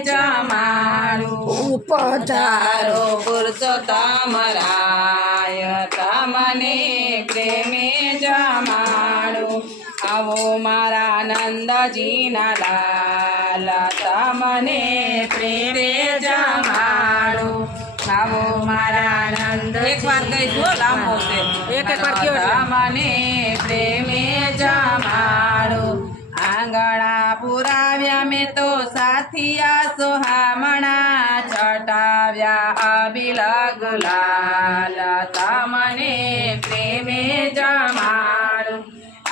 જમાડું પધારો પુરુષોત્તમ રાય તમને પ્રેમે જમાડું આવો મારા નંદજીના લાલ તમને પ્રેમે જમાડું આવો મારા નંદ એક વાર કહીશું લાંબો છે એક વાર કયો મને પ્રેમે જમાડું આંગણા પુરાવ્યા મેં તો સાથિયા સોહામણા ચટાવ્યા અબિલ ગુલાલ તમને પ્રેમે જમાડું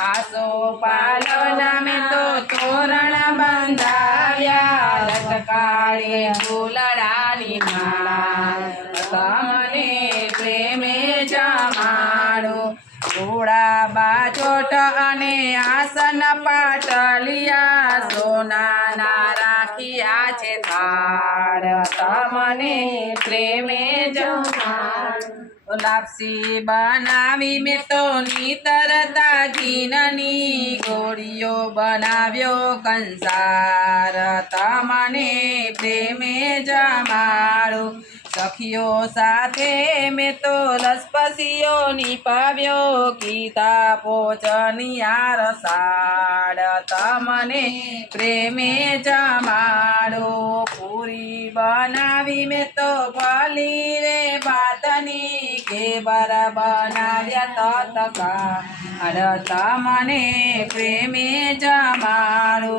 આસો પાલના મેં તો તોરણ બંધાવ્યા લટકાળે ફૂલડાની માળા તમને પ્રેમે જમાડું ઘોડા બાજોટ અને આસન પાટલિયા સોનાના રાખ્યા છે થાળ તમને પ્રેમે જમાડું લાપસી બનાવી મેં તો નીતરતા ઘીનની ગોળીઓ બનાવ્યો કંસાર તમને પ્રેમે જમાડું સખીઓ સાથે મેં તો લસપસીઓ નિપાવ્યો કીધા પોચનિયા રસાડ તમને પ્રેમે જમાડો પૂરી બનાવી મેં તો ભલી રે ભાતની કેબર બનાવ્યા તતકા તમને પ્રેમે જમાડો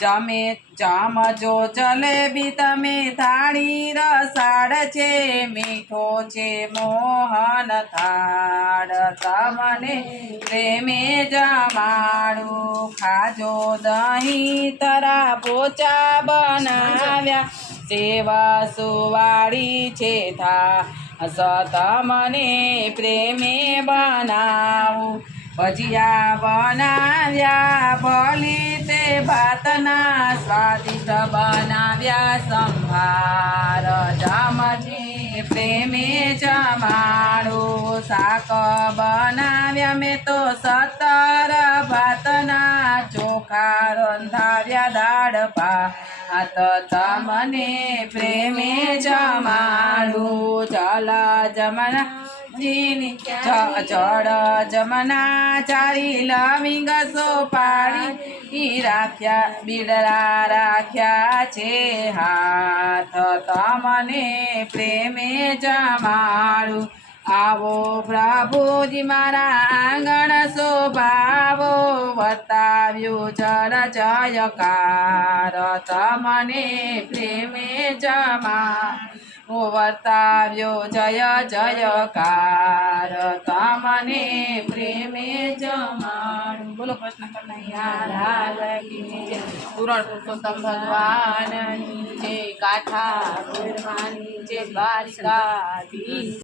જમજો જલેબી તમે થાળી રસાડ છે મીઠો છે મોહન થાળ તમને પ્રેમે જમાડું ખાજો દહીં તરા પોચા બનાવ્યા સેવા સુવાળી છે થા તમને પ્રેમે બનાવું ભજીયા બનાવ્યા ભલી તે ભાતના સ્વાદિષ્ટ બનાવ્યા સંભાર જમજી પ્રેમે જમાડું શાક બનાવ્યા મેં તો 17 ભાતના ચોખા રંધાવ્યા દાળ ભાત તમને પ્રેમે જમાડું ચાલ જમના જળ જમના ચારી લવિંગ સોપાડી રાખ્યા બિડરા રાખ્યા છે હાથ તમને પ્રેમે જમાડું આવો પ્રભુજી મારા આંગણ શોભાવો બતાવ્યું જળ જયકાર તમને પ્રેમે વર્તાવ્યો જય જયકાર તમને પ્રેમે જમાડું બોલો કૃષ્ણ કનૈયા પૂરણ પુરુષોત્તમ ભગવાનની જય ગાથા જય દ્વારિકાધીશ